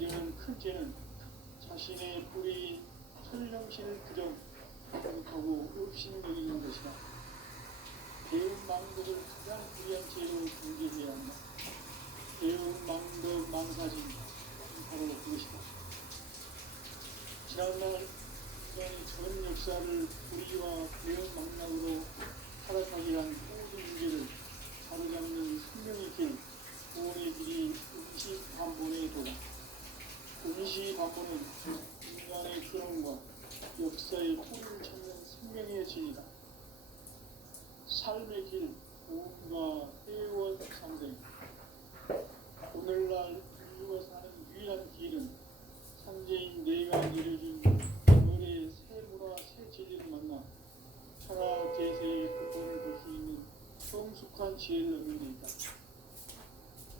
되는 큰 죄는 자신의 뿌리인 설령신을 그저 거룩하고 없신여기는 것이다. 배운 망덕을 가장 불리한 죄로 경계해야 한다. 배운 망덕 망사진 바로 그것이다. 지난날 인간의 전 역사를 불의와 배운 망락으로 타락하게 한 모든 문제를 사로잡는 생명의 길, 구원의 길이 음시반본의 도다. 음시반본은 인간의 근원과 역사의 뿌리를 찾는 생명의 진이다. 삶의 길, 구원과 회원 상생. 오늘날 인류가 사는 유일한 길은 상제인 내가 내려준 너의 새 문화, 새 진리를 만나 천하 대세의 극복을 볼 수 있는 성숙한 지혜를 얻는 데 있다.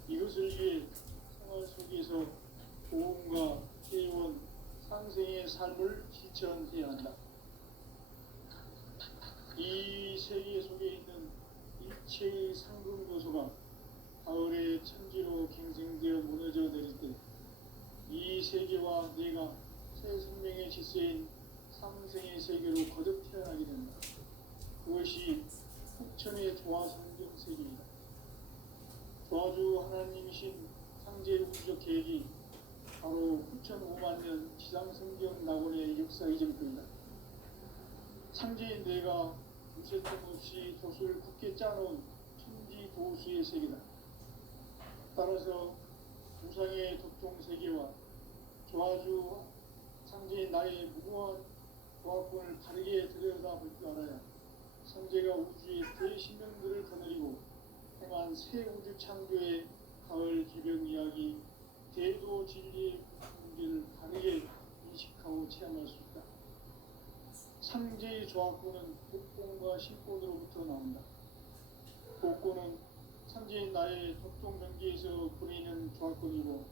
이것을 위해 생활 속에서 보험과 회원, 상생의 삶을 실천해야 한다. 이 세계 속에 있는 일체의 상금 요소가 가을의 천지로 갱생되어 무너져 내릴 때 이 세계와 내가 새 생명의 질서인 상생의 세계로 거듭 태어나게 된다. 그것이 후천의 조화 성경 세계이다. 조화주 하나님이신 상제 우주적 계획이 바로 후천 5만 년 지상성경 낙원의 역사 이전표이다. 상제인 내가 두세 틈 없이 돛을 굳게 짜놓은 천지 도수의 세계다. 따라서 우상의 도통 세계와 조화주 상제인 나의 무고한 조화권을 바르게 들여다볼 줄 알아야 상제가 우주의 대신명들을 거느리고 행한 새 우주 창조의 가을 기병 이야기, 대도 진리의 문제를 바르게 인식하고 체험할 수 있다. 상제의 조화권은 복권과 신권으로부터 나온다. 복권은 상제인 나의 도통명계에서 보내는 조화권이고,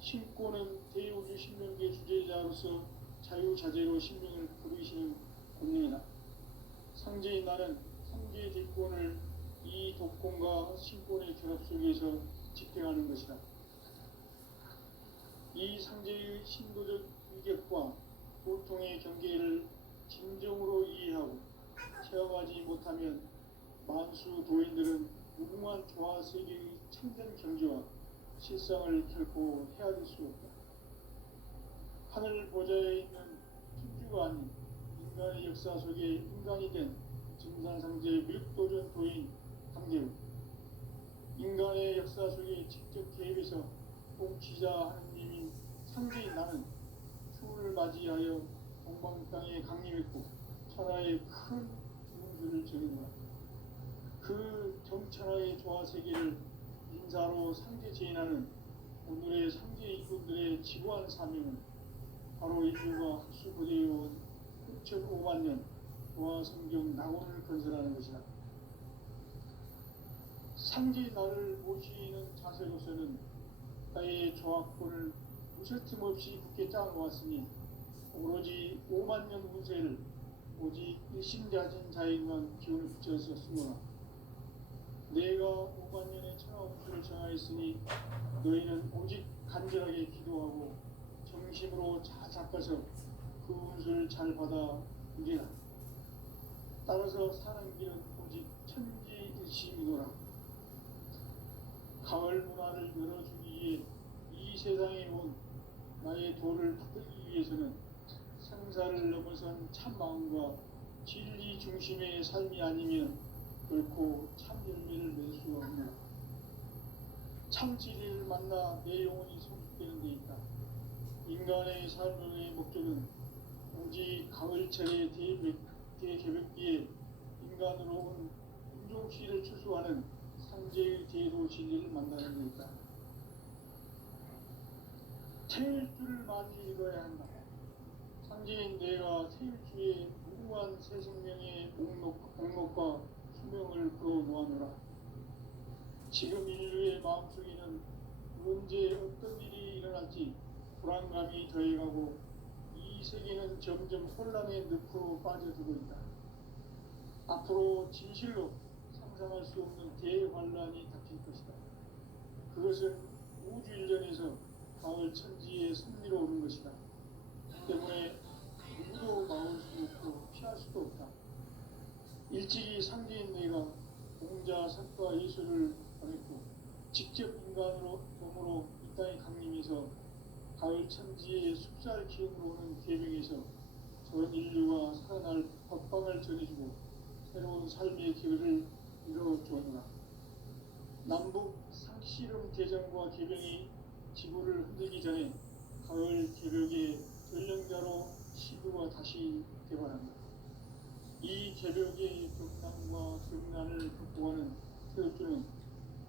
신권은 대우주 신명계 주제자로서 자유자재로 신명을 부르시는 권능이다. 상제인 나는 상제의 대권을 이 독권과 신권의 결합 속에서 집행하는 것이다. 이 상제의 신도적 위격과 보통의 경계를 진정으로 이해하고 체험하지 못하면 만수 도인들은 무궁한 조화 세계의 참된 경지와 실상을 결코 헤아릴 수 없다. 하늘 보좌에 있는 천주가 아닌 인간의 역사 속에 인간이 된 증산상제 밀도전 도인 강제우, 인간의 역사 속에 직접 개입해서 통치자 하느님인 상제인 나는 추후를 맞이하여 동방 땅에 강림했고 천하의 큰 문수를 정했노라. 그 정천하의 조화 세계를 인사로 상제 제인하는 오늘의 상제 이군들의 지구한 사명은 바로 인류가 학수고대해온 6,5만 년 조화 성경 낙원을 건설하는 것이다. 상제 나를 모시는 자세로서는 나의 조화권을 무쇠틈 없이 굳게 짜놓았으니 오로지 5만 년 운세를 오직 일심자진 자에게만 기운을 붙여서 쓰노라. 내가 5만 년의 천하 운수를 정하였으니 너희는 오직 간절하게 기도하고 정심으로 잘 닦아서 그 운수를 잘 받아 누리라. 따라서 사는 길은 오직 천지일심이노라. 가을 문화를 열어주기 위해 이 세상에 온 나의 도를 받들기 위해서는 생사를 넘어선 참 마음과 진리 중심의 삶이 아니면 결코 참 열매를 맺을 수가 없노라. 참 진리를 만나 내 영혼이 성숙되는 데 있다. 인간의 삶의 목적은 오직 가을철의 대개벽기에 인간으로 온 인종시를 추수하는 상제의 대도 진리를 만나는 데 있다. 태일주를 많이 읽어야 한다. 상제인 내가 태일주의 무궁한 새 생명의 목록과 수명을 풀어놓아노라. 지금 인류의 마음속에는 언제 어떤 일이 일어날지 불안감이 더해가고 이 세계는 점점 혼란의 늪으로 빠져들고 있다. 앞으로 진실로 상상할 수 없는 대환란이 닥칠 것이다. 그것은 우주 일전에서 가을 천지의 섭리로 오는 것이다. 때문에 누구도 막을 수 없고 피할 수도 없다. 일찍이 상제인 너희가 공자, 사과, 예수를 보냈고 직접 인간으로 몸으로 이 땅에 강림해서 가을 천지의 숲살 기운으로 오는 계명에서 전 인류가 살아날 법방을 전해주고 새로운 삶의 기회를 이뤄주었노라. 남북 상씨름 대전과 계병이 지구를 흔들기 전에 가을 개벽의 전령자로 시부가 다시 개발한다. 이 개벽의 격난과 격난을 극복하는 태극주는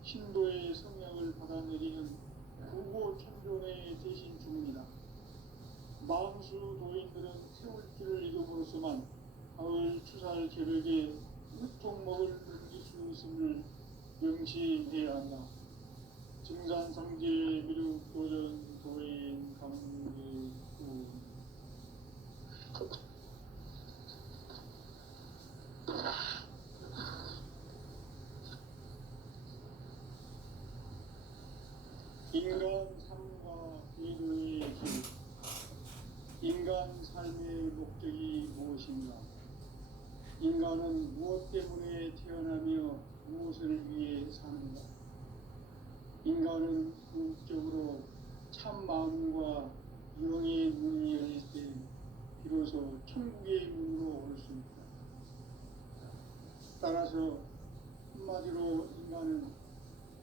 신도의 성향을 받아내리는 구고천존의 대신 주문이다. 망수 도인들은 세울 길을 잃음으로써만 가을 추살 개벽의 으통먹을 넘길 수 있음을 명심해야 한다. 증산상제 미륵도전 도인 강계구 인간 삶과 궤도의 길. 인간 삶의 목적이 무엇인가? 인간은 무엇 때문에 태어나며 무엇을 위해 사는가? 인간은 궁극적으로 참 마음과 영의 문이 열릴 때 비로소 천국의 문으로 올 수 있다. 따라서 한마디로 인간은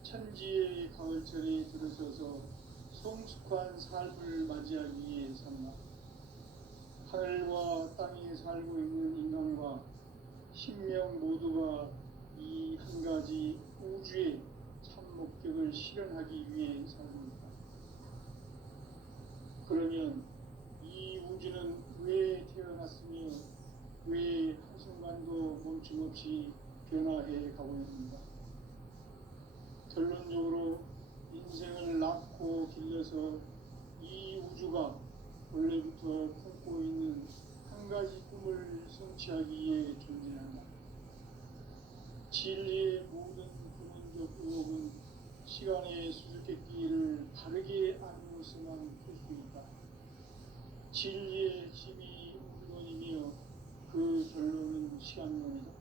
천지의 가을철에 들어서서 성숙한 삶을 맞이하기 위해 산다. 하늘과 땅에 살고 있는 인간과 신명 모두가 이 한 가지 우주의 참 목적을 실현하기 위해 살고 있다. 그러면 이 우주는 왜 태어났으며 왜 한순간도 멈춤없이 변화해 가고 있는가? 결론적으로 인생을 낳고 길러서 이 우주가 원래부터 품고 있는 한 가지 꿈을 성취하기 위해 존재한다. 진리의 모든 근원적 의혹은 시간의 수수께끼를 바르게 알므로서만 풀 수 있다. 진리의 핵심이 우주론이며 그 결론은 시간론이다.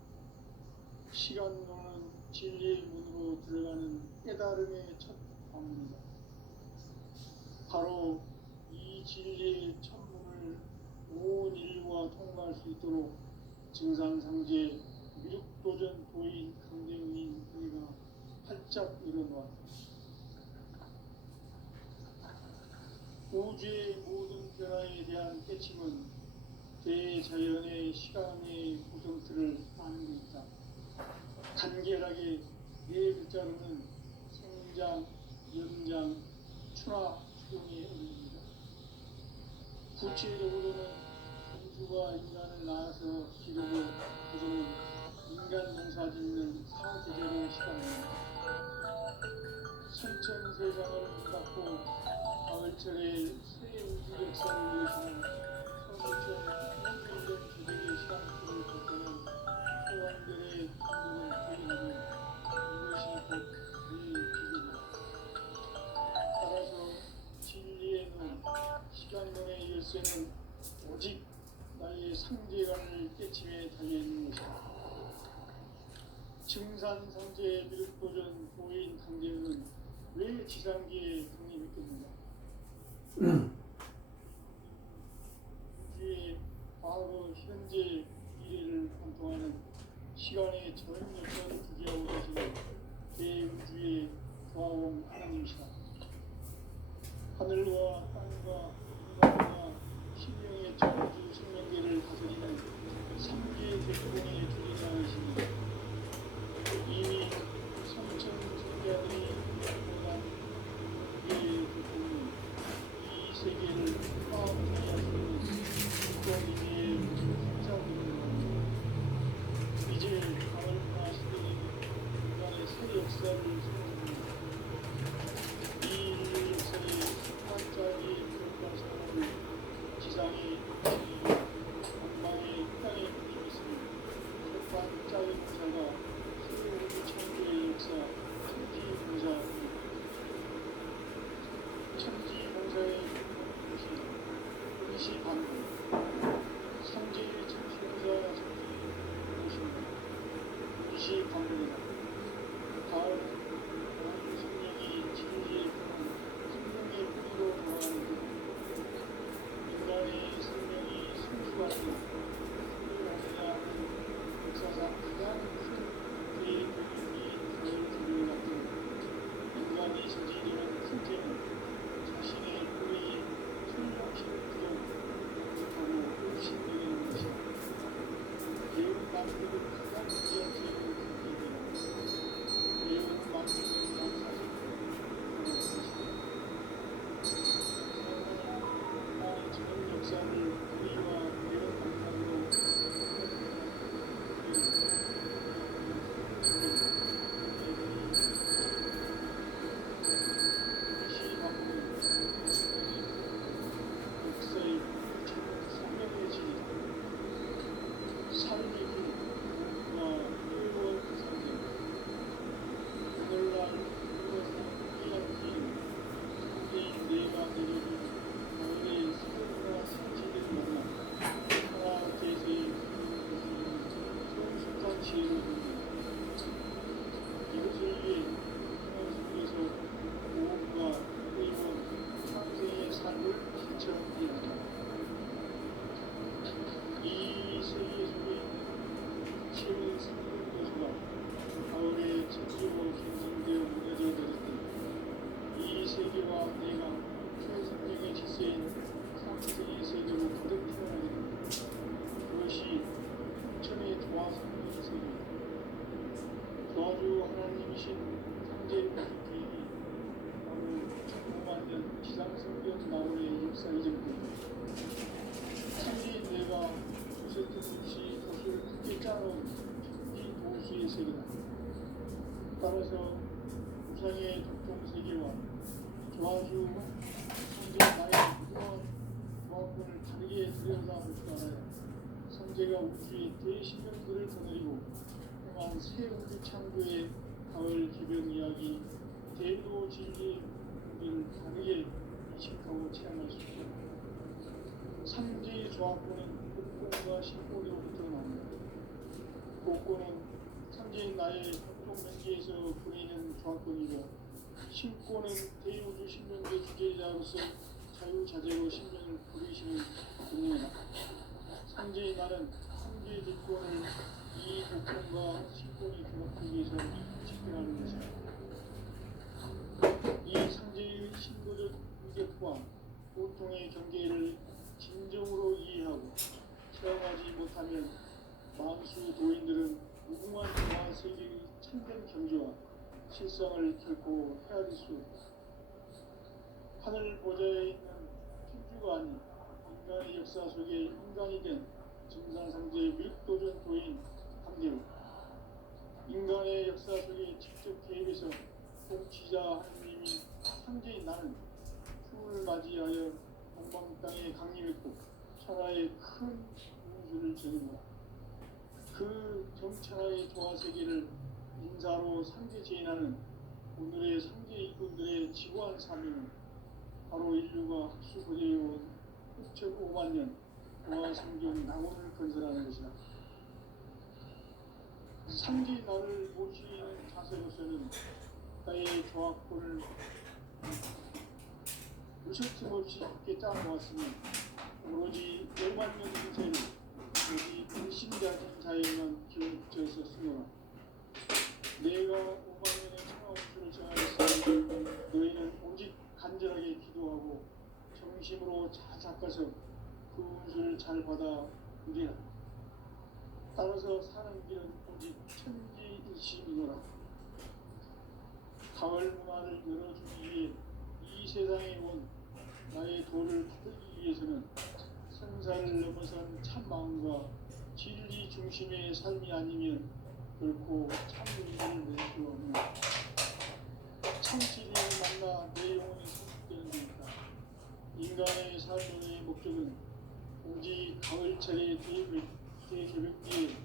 시간론은 진리의 문으로 들어가는 깨달음의 첫 방문이다. 바로 이 진리의 천문을 온 인류가 통과할 수 있도록 증산상제 미륵도전 도인 강대웅인 우리가 활짝 일어놓았다. 우주의 모든 변화에 대한 깨침은 대자연의 시간의 구성틀을 아는 데 있다. 간결하게 네 글자로는 생장, 연장, 추나, 추동의 의미입니다. 구체적으로는 우주가 인간을 낳아서 기르고 구성은 인간 농사 짓는 사계절의 시간입니다. 천천세상을 닫고 가을철에 새 우주 역사를 위해서는 서구천 우주인간 조직의 시간표를 볼 때는 호환들의 감동을 발견하고 이것이 곧 내 비전이다. 따라서 진리의 눈, 시간론의 열쇠는 오직 나의 상제관을 깨침에 달려있는 것이다. 증산상제 미륵도전 도인 강제는 왜 지상기에 강림했겠는가? 우주의 과거, 현재, 미래를 관통하는 시간의 전 역사를 주재하고 계시는 대우주의 과원 하나님이시다. 하늘과 땅과 인간과 신령의 천주 생명계를 다스리는 삼계의 대공의 주인장이십니다. 이미 삼천천자들이 보단 우리의 대통령, 이 세계를 파악하게 하시는 국가위기의 행사입니다. 이제 가을과 시대는 인간의 새 역사를 세워줍니다. 이 인류 역사의 반짝이 기록과 사람을 지상의 방방의 땅에 그리고 있으니 반짝이 공사가 새 우주 창조의 역사 천지 공사입니다. 세계와 내가 최생명의 질서인 상승의 세계로 가득 태어나게 됩니다. 그것이 천의 조화 성령의 세계입니다. 조화주 하나님이신 창조의 계획이 바로 15만 년 지상성경 나홀의 역사 이전부터 창조인 내가 두세 뜻없이 돛을 크게 짜놓은 천지 도수의 세계다. 따라서 우상의 독종 세계와 조화주 성제 나의 무거운 조화권을 다르게 들여다볼 줄 알아야 성제가 우주의 대신령들을 거느리고 행한 새 우주 창조의 가을 기변 이야기 대도 진리의 문제를 다르게 인식하고 체험할 수 있다. 상제의 조화권은 복권과 신권으로부터 나옵니다. 복권은 상제인 나의 각종 면지에서 보이는 조화권이고 신권은 대우주 신명의 주제자로서 자유자재로 신명을 부르시는 분이다. 상제인 나는 상제의 주권을 이 복권과 신권이 결합하기 위해서 집행하는 것이다. 이 상제의 신도적 의격과 보통의 경계를 진정으로 이해하고 체험하지 못하면 만수 도인들은 무궁한 조화 세계의 참된 경지와 실상을 결코 헤아릴 수 없다. 하늘 보좌에 있는 천주가 아닌 인간의 역사 속에 인간이 된 증산상제의 밀도전 도인 한계로 인간의 역사 속에 직접 개입해서 통치자 하느님이 상제인 나는 추운을 맞이하여 동방 땅에 강림했고 천하의 큰 우주를 지는구나. 그 정천하의 조화 세계를 인사로 상제 제인하는 오늘의 상제 일꾼들의 지고한 사명은 바로 인류가 학수고대해온 6,5만 년 조화 성경 낙원을 건설하는 것이다. 상제 나를 모시는 자세로서는 나의 조화권을 무셔틈없이 깊게 짜놓았으니 오로지 5만 년 인생을 오직 불신자진 자에만 기울여서 쓰노라. 내가 5만 년의 청하운수를 정하였으니 너희는 오직 간절하게 기도하고 정심으로 잘 닦아서 그 운수를 잘 받아 누리라. 따라서 사는 길은 오직 천지일심이노라. 가을 문화를 열어주기 위해 이 세상에 온 나의 도를 받기 위해서는 생사를 넘어선 참 마음과 진리 중심의 삶이 아니면 결코 참 의미를 낼 수 없는 참 진리를 만나 내 영혼이 성숙되는 데있다. 인간의 삶의 목적은 오직 가을철의 대개벽기에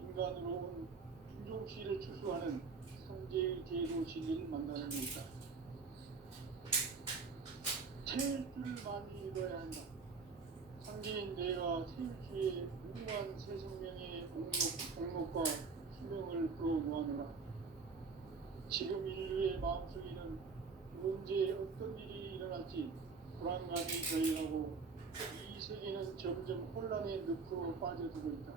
인간으로 온 품종시를 추수하는 상제의 대도 진리를 만나는 데있다. 태울 줄을 많이 읽어야 한다. 상제인 내가 태울주의 무궁한 새 생명의 공목과 수명을 불어모아노라. 지금 인류의 마음속에는 언제 어떤 일이 일어날지 불안감이 저해하고 이 세계는 점점 혼란의 늪으로 빠져들고 있다.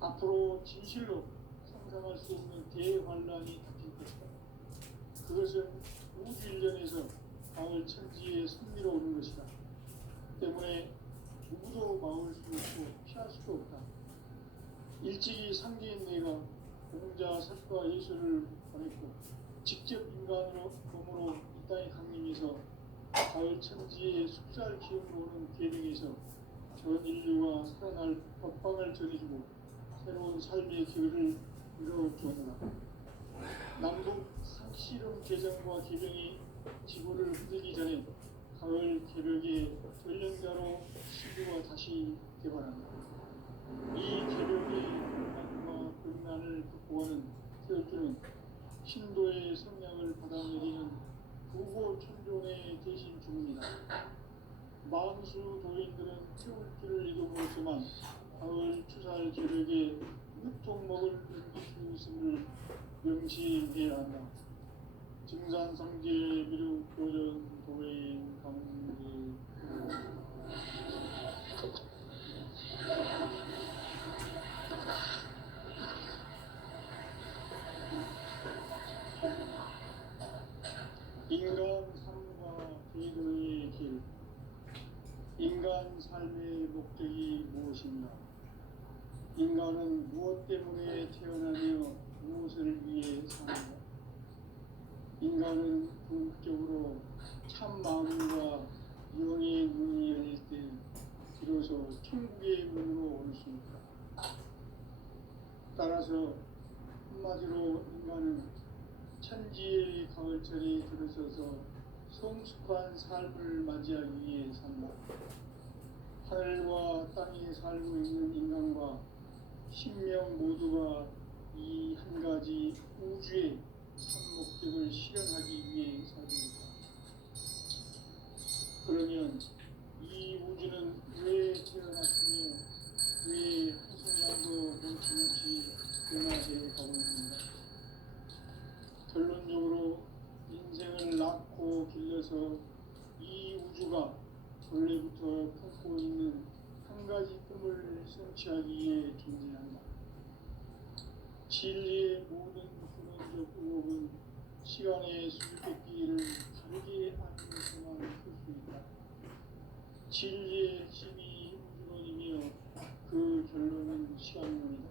앞으로 진실로 상상할 수 없는 대환란이 닥칠 것이다. 그것은 우주 일련에서 가을 천지에 승리로 오는 것이다. 때문에 누구도 막을 수 없고 피할 수도 없다. 일찍이 상제인 내가 공자 설과 예수를 보냈고 직접 인간으로 몸으로 이 땅에 강림해서 가을 천지의 숲살 기운으로 오는 계명에서 전 인류가 살아날 법방을 전해주고 새로운 삶의 길을 이뤄주었노라. 남북 상실험 개정과 개병이 지구를 흔들기 전에 가을 개벽의 전령자로 시구가 다시 개발한다. 이 개벽의 고난과 극난을 극복하는 태울주는 신도의 성량을 받아내리는 부고 천존의 대신 주문이다. 만수 도인들은 태울주를 잊어버렸지만 가을 추살 개벽에 늑통 먹을 연기수 있음을 명시해야 한다. 증산상제 미륵 도전 도인 강지 인간 삶과 제도의 길. 인간 삶의 목적이 무엇인가? 인간은 무엇 때문에 태어나며 무엇을 위해 사는가? 인간은 궁극적으로 참 마음과 영의 문이 열릴 때 비로소 천국의 문으로 올 수 있다. 따라서 한마디로 인간은 천지의 가을철에 들어서서 성숙한 삶을 맞이하기 위해 산다. 하늘과 땅에 살고 있는 인간과 신명 모두가 이 한 가지 우주의 참 목적을 실현하기 위해 살고 있다. 그러면 이 우주는 왜 태어났으며 왜 한순간도 멈춤없이 변화해 가고 있는가? 결론적으로 인생을 낳고 길러서 이 우주가 원래부터 품고 있는 한 가지 꿈을 성취하기 위해 존재한다. 진리의 모든 근원적 의혹은 시간의 수수께끼를 다르게 안에서만 풀 수 있다. 진리의 핵심이 우주론이며 그 결론은 시간론이다.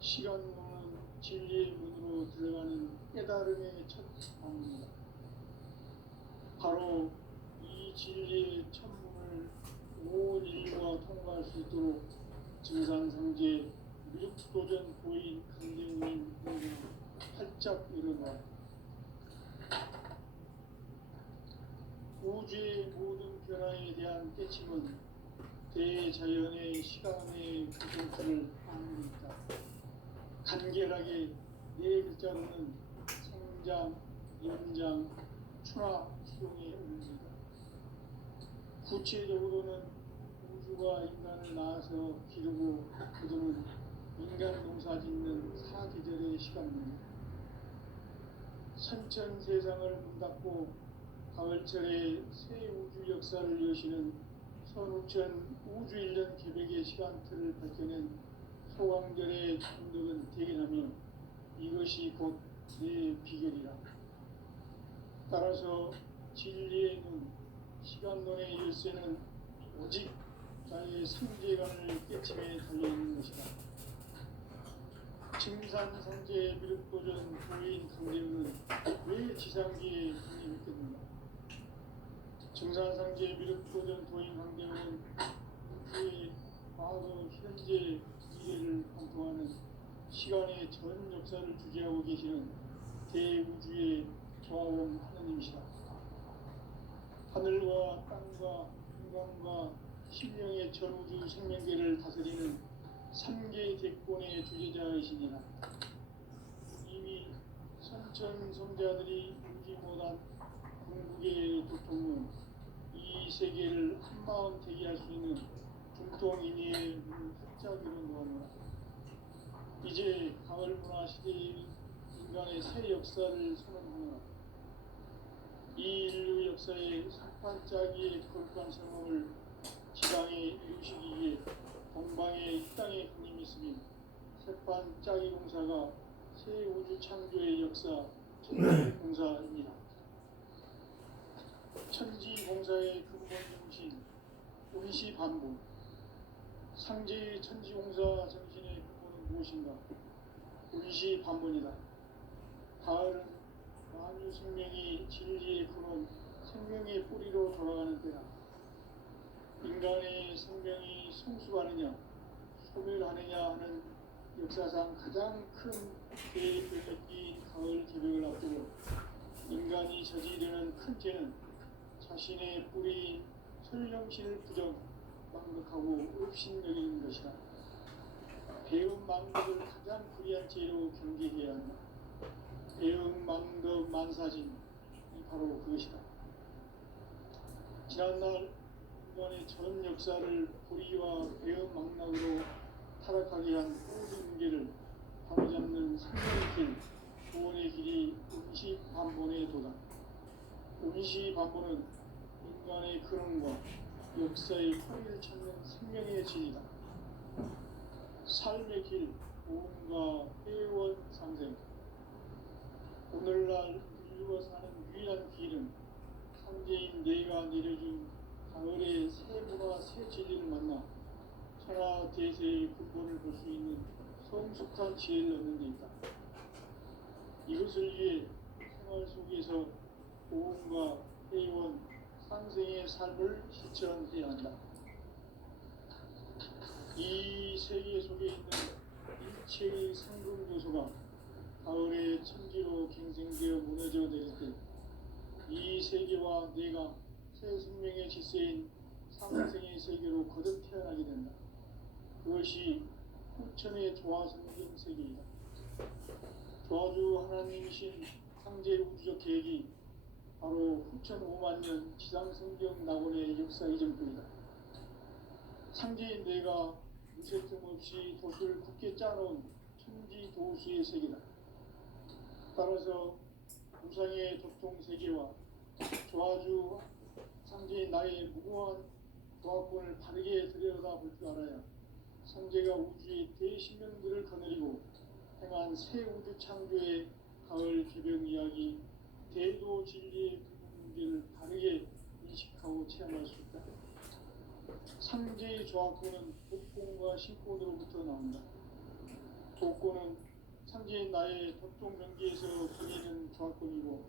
시간론은 진리의 문으로 들어가는 깨달음의 첫 방문이다. 바로 이 진리의 천문을 온 인류가 통과할 수 있도록 증산상제 미륵도전 고인 강대웅인 모두 활짝 일어나 우주의 모든 변화에 대한 깨침은 대자연의 시간의 구성체를 아는 있다. 간결하게 네 글자로는 생장, 연장, 추나 추동의 의미다. 구체적으로는 우주가 인간을 낳아서 기르고 거두는 인간 농사 짓는 사계절의 시간입니다. 선천 세상을 문닫고 가을철에 새 우주 역사를 여시는 선우천 우주 1년 계백의 시간틀을 밝혀낸 소강절의 감독은 대견하며 이것이 곧 내 비결이라. 따라서 진리의 눈, 시간론의 열쇠는 오직 나의 상제관을 깨침에 달려있는 것이다. 증산상제 미륵도전 고인 강대웅은 왜 지상기에 군림했겠는가? 증산상제 미륵도전 도인 강대웅은 우주의 과거, 현재, 미래를 관통하는 시간의 전 역사를 주재하고 계시는 대우주의 조화원 하느님이시다. 하늘과 땅과 인간과 신령의 전우주 생명계를 다스리는 3개 대권의 주제자이시니라. 이미 선천성자들이 울지 못한 궁극의 두통은 이 세계를 한마음 되게 할 수 있는 중통인의의 활짝 일어나노라. 이제 가을문화 시대의 인간의 새 역사를 선언하노라. 이 인류 역사의 산판짜기의 거룩한 성공을 지방에 이루시기 위해 동방에 이 땅에 군림이 있으니 새판짜기 공사가 새 우주 창조의 역사 천지공사입니다. 천지공사의 근본 정신 운시반복. 상제의 천지공사 정신의 근본은 무엇인가? 운시반복이다. 가을은 만유 생명이 진리의 근원, 생명의 뿌리로 돌아가는 때다. 인간의 생명이 성숙하느냐, 소멸하느냐 하는 역사상 가장 큰 대변혁기 가을 계획을 앞두고 인간이 저지르는 큰 죄는 자신의 뿌리인 설령신을 부정, 망극하고 업신여기는 것이다. 배움 망덕을 가장 불의한 죄로 경계해야 한다. 배움 망덕 만사진이 바로 그것이다. 지난날 인간의 전 역사를 불의와 배움 망락으로 타락하게 한 모든 문제를 바로잡는 생명의 길, 구원의 길이 운시반본의 도다. 운시반본은 인간의 근원과 역사의 뿌리를 찾는 생명의 진이다. 삶의 길, 보험과 회원 상생. 오늘날 인류가 사는 유일한 길은 상제인 내가 내려준 가을의 새 문화 새 진리를 만나 천하 대세의 근본을 볼 수 있는 성숙한 지혜를 얻는 데 있다. 이것을 위해 생활 속에서 보험과 회원, 상생의 삶을 실천해야 한다. 이 세계 속에 있는 일체의 상금 요소가 가을의 천지로 갱생되어 무너져 내릴 때 이 세계와 내가 새 생명의 질서인 상생의 세계로 거듭 태어나게 된다. 그것이 후천의 조화성경 세계이다. 조화주 하나님이신 상제 우주적 계획이 바로 후천 5만 년 지상성경 낙원의 역사 이전뿐이다. 상제인 내가 무쇠틈 없이 돛을 굳게 짜놓은 천지 도수의 세계다. 따라서 우상의 도통 세계와 조화주 상제인 나의 무고한 조화권을 바르게 들여다볼 줄 알아야 상제가 우주의 대신명들을 거느리고 행한 새 우주 창조의 가을 개벽 이야기, 대도 진리의 문제를 바르게 인식하고 체험할 수 있다. 상제의 조화권은 복권과 신권으로부터 나온다. 복권은 상제인 나의 도통 경계에서 보이는 조화권이고,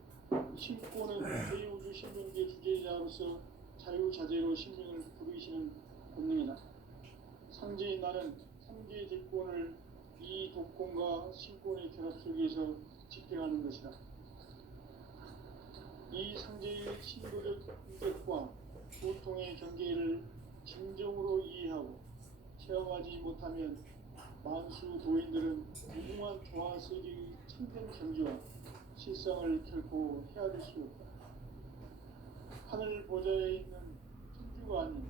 신권은 대우주 신명계 주제자로서 자유자재로 신명을 부르시는 본능이다. 상제인 나는 상제의 대권을 이 독권과 신권의 결합 속에서 집행하는 것이다. 이 상제의 신도적 인격과 고통의 경계를 진정으로 이해하고 체험하지 못하면 만수 도인들은 무궁한 조화세계의 참된 경지와 실상을 결코 헤아릴 수 없다. 하늘 보좌에 있는 천주가 아닌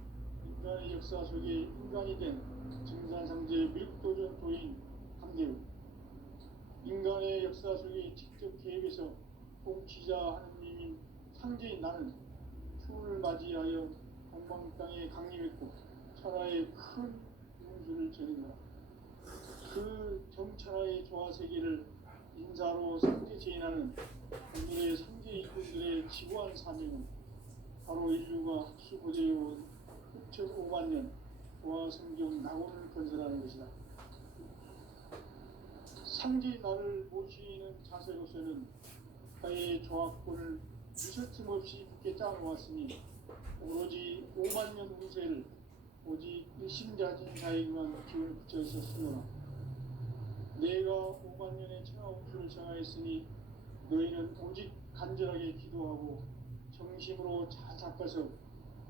인간의 역사 속에 인간이 된 증산상제 밀도전 도인 강대우, 인간의 역사 속에 직접 개입해서 통치자 하느님인 상제인 나는 추운을 맞이하여 동방 땅에 강림했고 천하의 큰 용수를 전했노라. 그 정천하의 조화세계를 인사로 상제 제인하는 오늘의 상제 이꾼들의 지고한 사명은 바로 인류가 학수고대해온 6,5만 년 조화성경 낙원을 건설하는 것이다. 상제 나를 모시는 자세로서는 나의 조화권을 무쇠틈 없이 굳게 짜놓았으니 오로지 5만 년 운세를 오직 일심자진 자에게만 기운을 붙여서 쓰노라. 내가 5만 년의 천하 운수를 정하였으니 너희는 오직 간절하게 기도하고 정심으로 잘 닦아서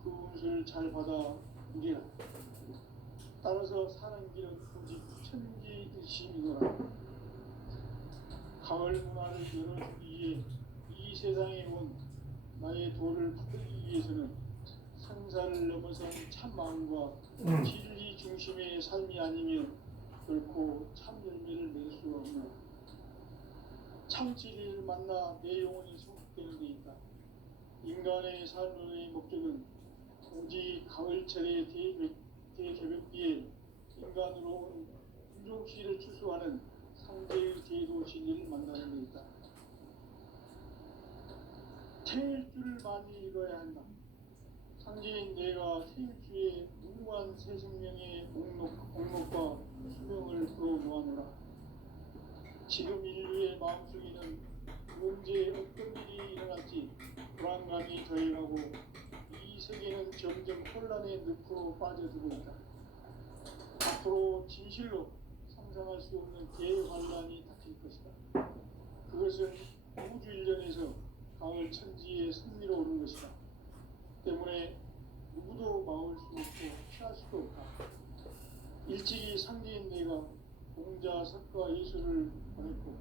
그 운수를 잘 받아 누리라. 따라서 사는 길은 오직 천지일심이노라. 가을 문화를 열어주기 위해 이 세상에 온 나의 도를 받들기 위해서는 상사를 넘어선 참 마음과 진리 중심의 삶이 아니면 결코 참 열매를 낼 수가 없노라. 참 진리를 만나 내 영혼이 소속되는 데 있다. 인간의 삶의 목적은 오직 가을철의 대개벽기에 인간으로 온 인종시를 추수하는 상제의 대도 진리를 만나는 데 있다. 태일주를 많이 읽어야 한다. 상제인 내가 태일주의 무궁한 새 생명의 목록과 수명을 풀어놓아노라. 지금 인류의 마음속에는 언제 어떤 일이 일어날지 불안감이 더해가고 이 세계는 점점 혼란의 늪으로 빠져들고 있다. 앞으로 진실로 상상할 수 없는 대환란이 닥칠 것이다. 그것은 우주 일련에서 가을 천지의 승리로 오는 것이다. 때문에 누구도 막을 수 없고 피할 수도 없다. 일찍이 상제인 내가 공자, 석가, 예수를 보냈고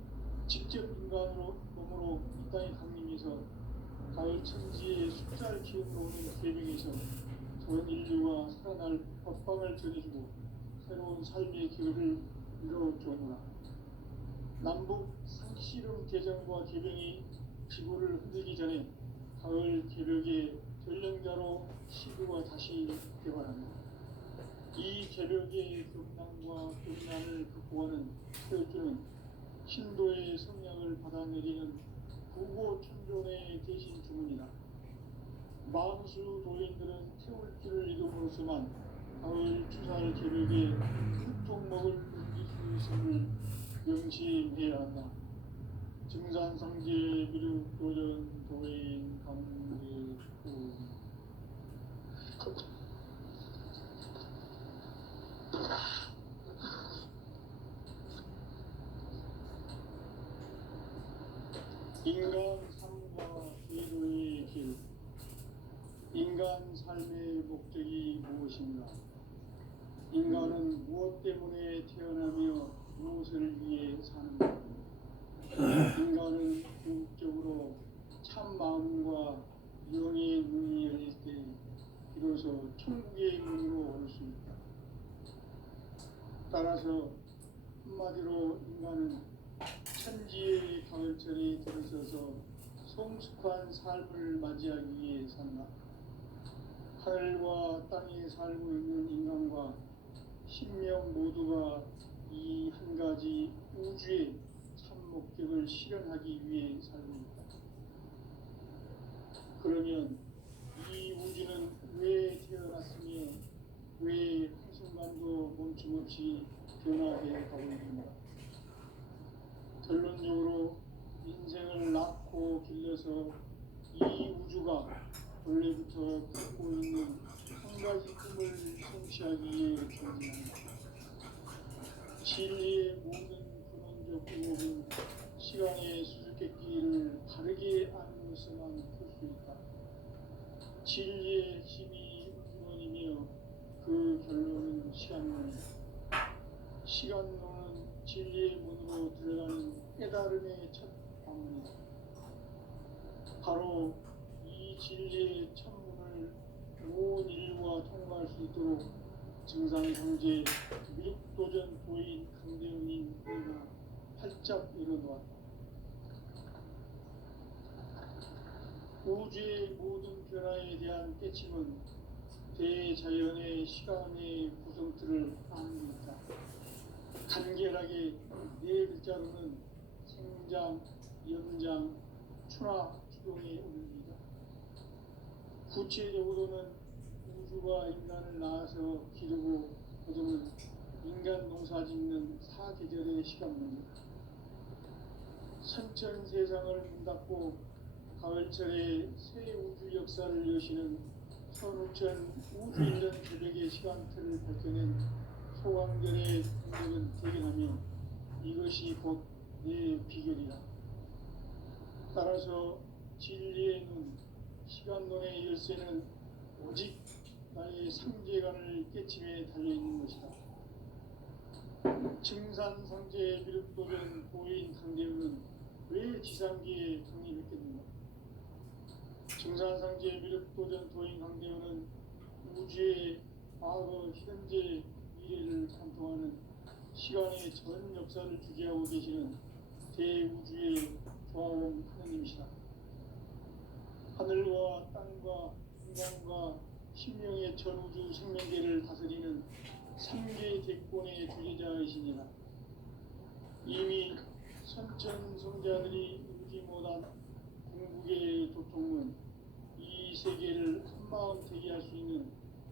직접 인간으로 몸으로 이 땅에 강림해서 가을 천지의 숫자를 키우러 오는 계명에서 전 인류가 살아날 법방을 전해주고 새로운 삶의 기회를 이뤄주노라. 남북 상씨름 개정과 개병이 지구를 흔들기 전에 가을 개벽의 전령자로 시구가 다시 개발한다. 이 개벽의 경난과 경난을 극복하는 태일주는 신도의 성량을 받아내리는 부고천존의 대신 주문이다. 만수 도인들은 태울 길을 잃음으로써만 가을 추살 계획에 후통목을 옮길 수 있음을 명심해야 한다. 증산상제 미륵 도전 도인 강대구. 인간 삶과 기도의 길. 인간 삶의 목적이 무엇인가? 인간은 무엇 때문에 태어나며 무엇을 위해 사는가? 인간은 궁극적으로 참 마음과 영의 문이 열릴 때 비로소 천국의 문으로 올 수 있다. 따라서 한마디로 인간은 천지의 가을철이 들어서서 성숙한 삶을 맞이하기 위해 산다. 하늘과 땅에 살고 있는 인간과 신명 모두가 이 한 가지 우주의 참 목적을 실현하기 위해 살고 있다. 그러면 이 우주는 왜 태어났으며 왜 한순간도 멈춤없이 변화해 가고 있는가? 결론적으로 인생을 낳고 길러서 이 우주가 원래부터 갖고 있는 한 가지 꿈을 성취하기 위해 존재한다. 진리의 모든 근원적 의혹은 시간의 수수께끼를 바르게 알므로서만 풀 수 있다. 진리의 핵심이 우주론이며 그 결론은 시간론이다. 시간론은 진리의 문으로 들어가는 깨달음의 첫 방문이다. 바로 이 진리의 천문을 온 인류가 통과할 수 있도록 증산상제 미륵도전 도인 강대훈이 우리가 활짝 열어놓았다. 우주의 모든 변화에 대한 깨침은 대자연의 시간의 구성틀을 아는 데 있다. 간결하게 네 글자로는 생장, 연장, 추나 추동의 원리이다. 구체적으로는 우주가 인간을 낳아서 기르고 거두는 인간 농사 짓는 사계절의 시간문이다. 선천 세상을 문 닫고 가을철에 새 우주 역사를 여시는 선우천 우주인전 새벽의 시간틀을 밝혀낸 소강절의 동력은 대견하며 이것이 곧 내 비결이다. 따라서 진리의 눈, 시간론의 열쇠는 오직 나의 상제관을 깨침에 달려있는 것이다. 증산상제 미륵도전 도인 강대훈은 왜 지상기에 강림했겠는가? 증산상제 미륵도전 도인 강대훈은 우주의 과거, 현재, 미래를 관통하는 시간의 전 역사를 주재하고 계시는 대우주의 조화원 하느님이시다. 하늘과 땅과 인간과 신명의 전우주 생명계를 다스리는 삼계 대권의 주제자이시니라. 이미 선천성자들이 이루지 못한 궁극의 도통문, 이 세계를 한마음 되게 할 수 있는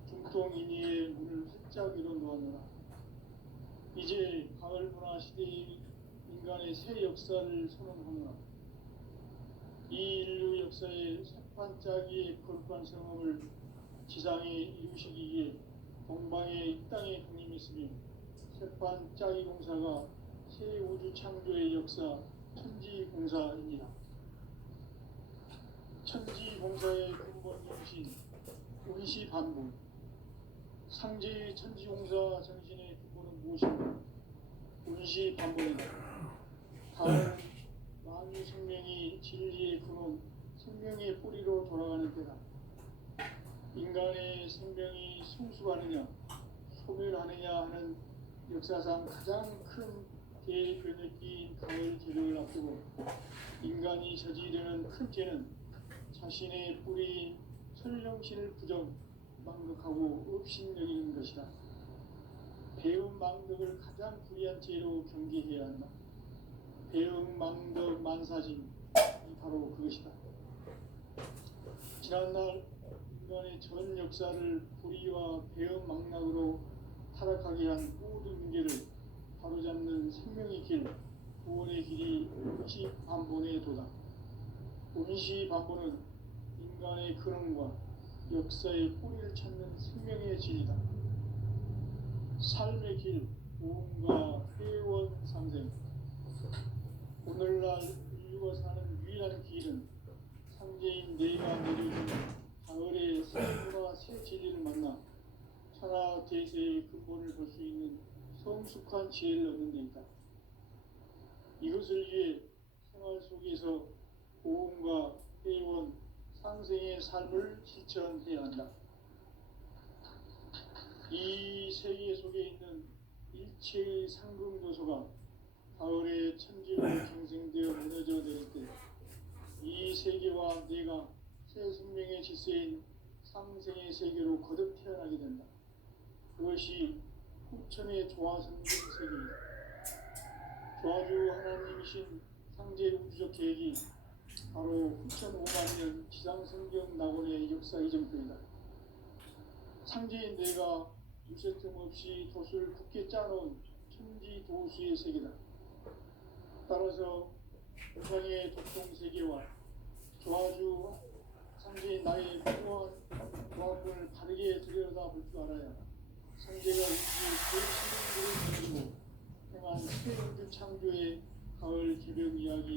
중통인의의 문을 활짝 열어놓았노라. 이제 가을 문화 시대의 인간의 새 역사를 선언하노라. 이 인류 역사의 새반짝이의 거룩한 성험을 지상에 이루시기 위해 동방의 이 땅에 강림했으며 새반짝이 공사가 새 우주 창조의 역사 천지공사입니다. 천지공사의 근본 정신 운시반복. 상제의 천지공사 정신의 근본은 무엇인가? 운시반복이다. 가을은 만유 생명이 진리의 근원, 생명의 뿌리로 돌아가는 때다. 인간의 생명이 성숙하느냐, 소멸하느냐 하는 역사상 가장 큰 대변혁기인 가을 계력을 앞두고 인간이 저지르는 큰 죄는 자신의 뿌리인 설령신을 망극하고 업신여기는 것이다. 배움 망덕을 가장 불의한 죄로 경계해야 한다. 배움 망덕 만사진, 바로 그것이다. 지난날 인간의 전 역사를 불의와 배은망락으로 타락하게 한 모든 문제를 바로잡는 생명의 길, 구원의 길이 운시반본에 도다. 운시반본은 인간의 근원과 역사의 뿌리를 찾는 생명의 진리다. 삶의 길, 보험과 회원 상생. 오늘날 인류가 사는 유일한 길은 상제인 내가 내려준 가을의 새 문화 새 진리를 만나 천하 대세의 근본을 볼 수 있는 성숙한 지혜를 얻는 데 있다. 이것을 위해 생활 속에서 보험과 회원, 상생의 삶을 실천해야 한다. 이 세계 속에 있는 일체의 상금 요소가 가을의 천지로 경생되어 무너져 내릴 때 이 세계와 내가 새 생명의 질서인 상생의 세계로 거듭 태어나게 된다. 그것이 후천의 조화성경 세계이다. 조화주 하나님이신 상제 우주적 계획이 바로 후천 5만년 지상성경 낙원의 역사 이정표이다. 상제인 내가 유세 틈 없이 도수를 굳게 짜놓은 천지 도수의 세계다. 따라서 우상의 독통세계와 조화주 상제인 나의 필요한 조합을 바르게 들여다볼 줄 알아야 상제가 우주의 제일 신령들을 가지고 행한 새우주 창조의 가을 개벽 이야기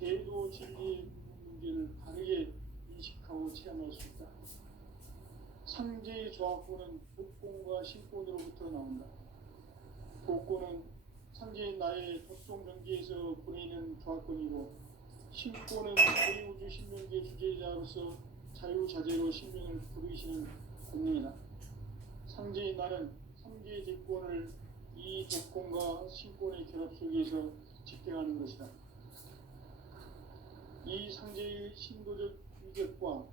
대도 진리의 문제를 바르게 인식하고 체험할 수 있다. 상제의 조합구는 복권과 신권으로부터 나온다. 복권은 상제인 나의 독종명기에서 보내는 조합권이고 신권은 제2우주 신명기의 주제자로서 자유자재로 신명을 부르시는 권능이다. 상제인 나는 3개의 대권을 이 독권과 신권의 결합 속에서 집행하는 것이다. 이 상제의 신도적 위격과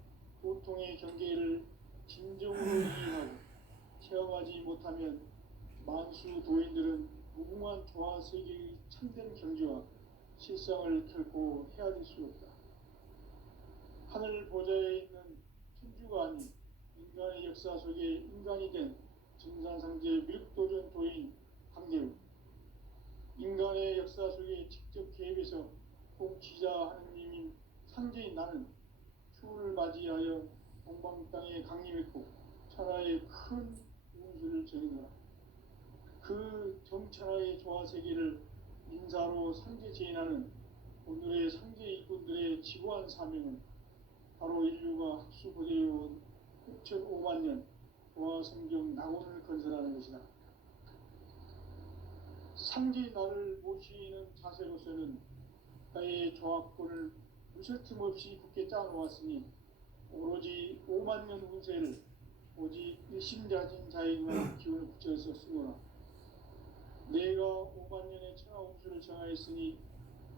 고통의 경계를 진정으로 이해하고 체험하지 못하면 만수 도인들은 무궁한 조화 세계의 참된 경지와 실상을 결코 헤아릴 수 없다. 하늘 보좌에 있는 천주가 아닌 인간의 역사 속에 인간이 된 증산상제 밀도전 도인 강대우, 인간의 역사 속에 직접 개입해서 통치자 하느님인 상제인 나는 추운을 맞이하여 동방 땅에 강림했고 천하의 큰 운수를 정의노라. 그 정천하의 조화세계를 인사로 상제 제인하는 오늘의 상제 일꾼들의 지고한 사명은 바로 인류가 학수고대해온 6,500년 조화성경 낙원을 건설하는 것이다. 상제 나를 모시는 자세로서는 나의 조합권을 무실 틈 없이 굳게 짜놓았으니 오로지 5만년 운세를 오직 일심자진 자에게만 기운을 붙여서 쓰노라. 내가 5만년의 천하 운수를 정하였으니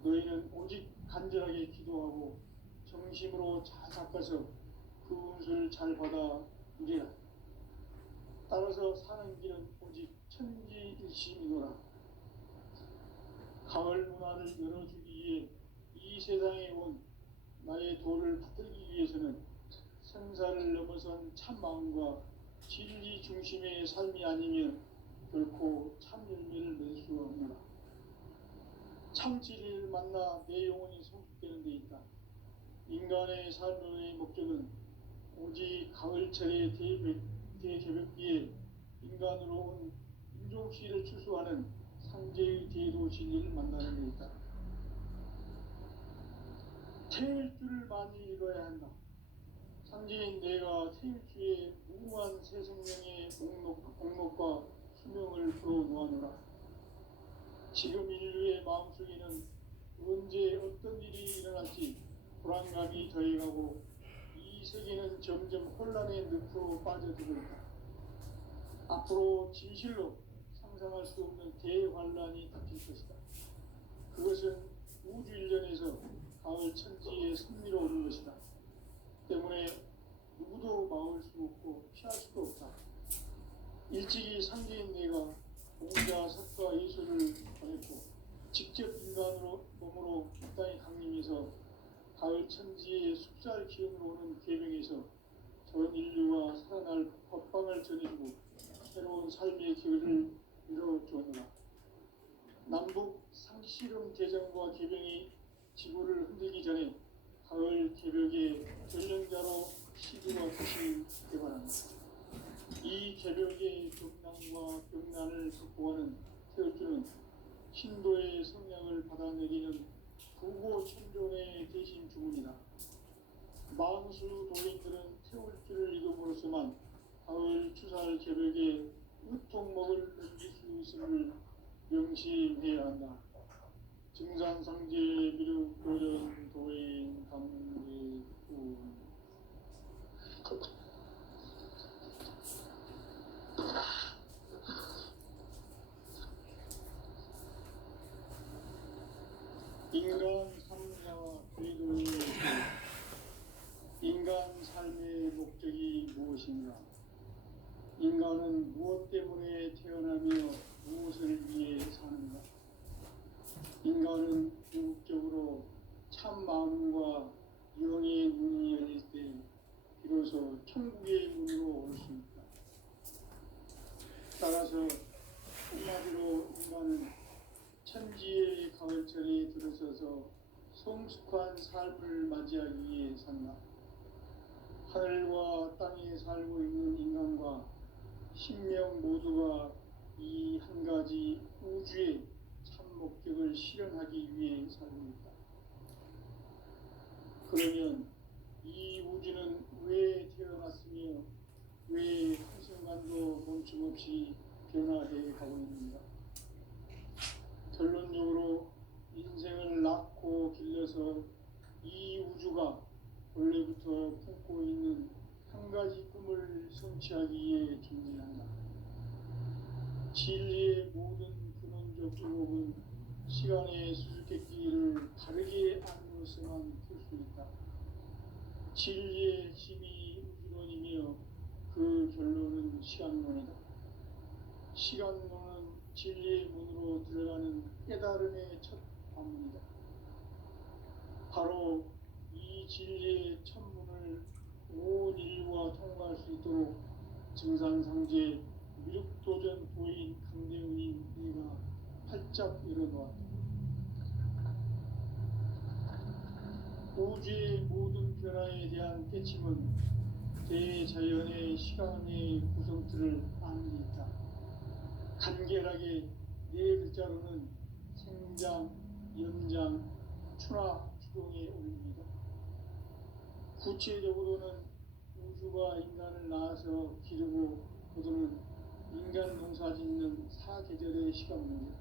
너희는 오직 간절하게 기도하고 정심으로 잘 닦아서 그 운수를 잘 받아 누리라. 따라서 사는 길은 오직 천지일심이노라. 가을 문화를 열어주기 위해 이 세상에 온 나의 도를 받들기 위해서는 생사를 넘어선 참 마음과 진리 중심의 삶이 아니면 결코 참 열매를 맺을 수 없노라. 참 진리를 만나 내 영혼이 성숙되는 데 있다. 인간의 삶의 목적은 오직 가을철의 대개벽기에 인간으로 온 인종시를 추수하는 상제의 대도 진리를 만나는 데 있다. 태일주를 많이 읽어야 한다. 상제인 내가 태일주의 무궁한 새 생명의 목록과 수명을 풀어놓아노라. 지금 인류의 마음속에는 언제 어떤 일이 일어날지 불안감이 더해가고 이 세계는 점점 혼란의 늪으로 빠져들고 있다. 앞으로 진실로 상상할 수 없는 대환란이 닥칠 것이다. 그것은 우주 일련에서 가을 천지의 승리로 오는 것이다. 때문에 누구도 막을 수 없고 피할 수도 없다. 일찍이 상제인 내가 공자, 석가, 예수를 보냈고 직접 인간으로 몸으로 이 땅에 강림해서 가을 천지의 숲살 기운으로 오는 계명에서 전 인류가 살아날 법방을 전해주고 새로운 삶의 기회를 열어주었노라. 남북 상씨름 대전과 개병이 지구를 흔들기 전에 가을 개벽의 전령자로 시드가 다시 개발합니다. 이 개벽의 격난과 병난을 극복하는 태울주는 신도의 성량을 받아내기는 부고천종의 대신 주문이다. 망수 도인들은 태울주를 이름으로서만 가을 추살 개벽의 으통먹을 넘길 수 있음을 명심해야 한다. 증산상제 미륵 도전 도인 강대군. 인간 삶과 궤도의 인간 삶의 목적이 무엇인가? 인간은 무엇 때문에 태어나며 무엇을 위해 사는가? 인간은 궁극적으로 참 마음과 영의 문이 열릴 때 비로소 천국의 문으로 올 수 있다. 따라서 한마디로 인간은 천지의 가을철에 들어서서 성숙한 삶을 맞이하기 위해 산다. 하늘과 땅에 살고 있는 인간과 신명 모두가 이 한 가지 우주의 참 목적을 실현하기 위해 살고 있다. 그러면 이 우주는 왜 태어났으며 왜 한순간도 멈춤없이 변화해 가고 있는가? 결론적으로 인생을 낳고 길러서 이 우주가 원래부터 품고 있는 한 가지 꿈을 성취하기 위해 존재한다. 진리의 모든 근원적 의혹은 시간의 수수께끼를 바르게 알므로서만 풀 수 있다. 진리의 핵심이 우주론이며 그 결론은 시간론이다. 시간론은 진리의 문으로 들어가는 깨달음의 첫 관문이다. 바로 이 진리의 천문을 온 인류가 통과할 수 있도록 증산상제 미륵도전 도인 강대훈인 내가 활짝 열어놓았다. 우주의 모든 변화에 대한 깨침은 대자연의 시간의 구성틀을 아는 데 있다. 간결하게 네 글자로는 생장, 연장, 추나 추동에 올립니다. 구체적으로는 우주가 인간을 낳아서 기르고 거두는 인간 농사 짓는 사계절의 시간 문제,